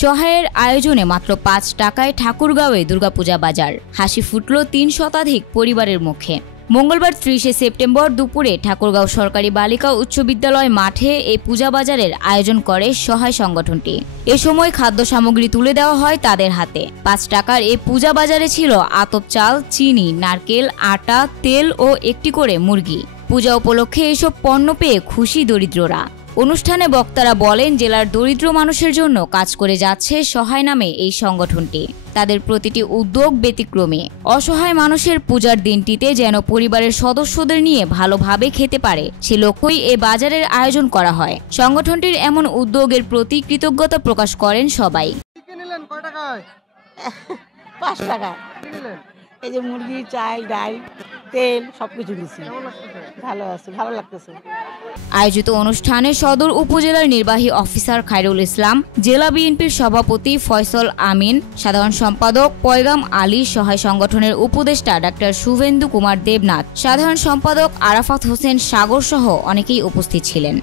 সহায়ের আয়োজনে মাত্র ৫ টাকায় ঠাকুরগাঁওয়ে দুর্গাপূজা বাজার। হাসি ফুটল ৩ শতাধিক পরিবারের মুখে। মঙ্গলবার ৩০ সেপ্টেম্বর দুপুরে ঠাকুরগাঁও সরকারি বালিকা উচ্চ বিদ্যালয় মাঠে এই পূজা বাজারের আয়োজন করে সহায় সংগঠনটি। এ সময় খাদ্য সামগ্রী তুলে দেওয়া হয় তাদের হাতে। ৫ টাকার এই পূজা বাজারে ছিল আতপ চাল, চিনি, নারকেল, আটা, তেল ও একটি করে মুরগি। পূজা উপলক্ষে এসব পণ্য পেয়ে খুশি দরিদ্ররা। অনুষ্ঠানে বক্তারা বলেন, জেলার দরিদ্র মানুষের জন্য কাজ করে যাচ্ছে সহায় নামে এই সংগঠনটি। তাদের প্রতিটি উদ্যোগ ব্যতিক্রমী। অসহায় মানুষের পূজার দিনটিতে যেন পরিবারের সদস্যদের নিয়ে ভালোভাবে খেতে পারে, সে লক্ষ্যেই এ বাজারের আয়োজন করা হয়। সংগঠনটির এমন উদ্যোগের প্রতি কৃতজ্ঞতা প্রকাশ করেন সবাই। ৫ টাকা এই যে মুরগি, চাল, ডাল, তেল সবকিছু দিচ্ছি। ভালো লাগতেছে। আয়োজিত অনুষ্ঠানে সদর উপজেলার নির্বাহী অফিসার খায়রুল ইসলাম, জেলা বিএনপির সভাপতি ফয়সল আমিন, সাধারণ সম্পাদক পয়গাম আলী, সহায় সংগঠনের উপদেষ্টা ডাক্তার শুভেন্দু কুমার দেবনাথ, সাধারণ সম্পাদক আরাফাত হোসেন সাগর সহ অনেকেই উপস্থিত ছিলেন।